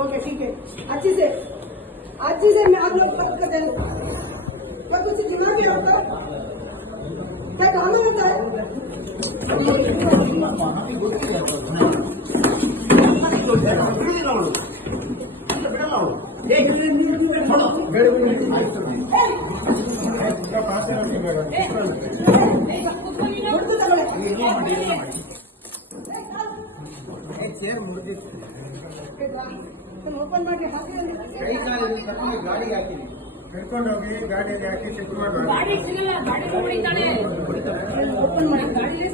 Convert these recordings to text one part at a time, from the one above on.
Okay ठीक है, अच्छी से मैं आप लोग बात कर देना। क्या कुछ दिमाग में होता है? क्या काम में होता है? ಓಪನ್ ಮಾಡಿ ಕೈ ಕಾಲು ಗಾಡಿ ಹಾಕಿ ಕರ್ಕೊಂಡು ಹೋಗಿ ಗಾಡಿಯಲ್ಲಿ ಹಾಕಿ ಚೆಕ್ ಮಾಡಿ ಗಾಡಿ ಸಿಗಲ್ಲ, ಗಾಡಿ ಹೊಡಿತಾಳೆ ಓಪನ್ ಮಾಡಿ ಗಾಡಿಯಲ್ಲಿ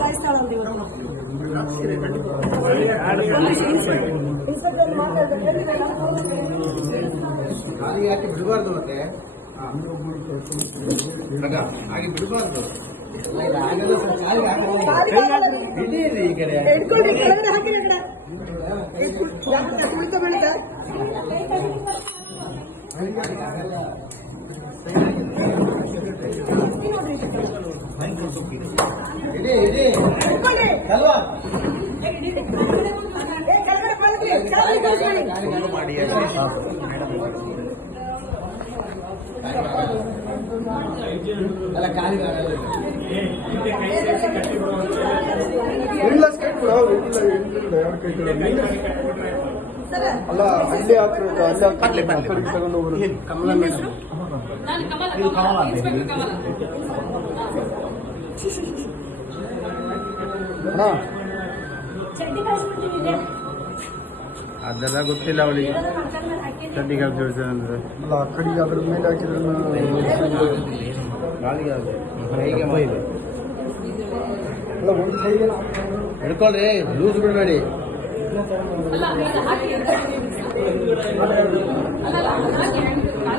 ಸಾಯಿಸ್ತಾಳಂತ ಇನ್ಸ್ಪೆಕ್ಟರ್ ಮಾತಾಡ್ತಾರೆ ಗಾಡಿ ಹಾಕಿ ಬಿಡಬಾರ್ದು, ಮತ್ತೆ ಹಾಗೆ ಬಿಡಬಾರ್ದು. ಅಲ್ಲ ಅಲ್ಲಿ ಹಾಕ್ಬೇಕು, ಅಲ್ಲಿ ತಗೊಂಡು ಹೋಗೋದು. ಅದೆಲ್ಲ ಗೊತ್ತಿಲ್ಲ ಅವಳಿಗೆ. ಚಡ್ಡಿಗೆ ಹಾಕಿ ಅಂದ್ರೆ ಅಲ್ಲ, ಆ ಕಡೆಗೆ ಅದ್ರ ಮೇಲೆ ಹಾಕಿದ್ರೆ ಗಾಳಿಗೆ ಅಲ್ಲ, ಒಂದು ಕೈಗೆ ಹಿಡ್ಕೊಳ್ರಿ, ಲೂಸ್ ಬಿಡಬೇಡಿ. ಅಲ್ಲ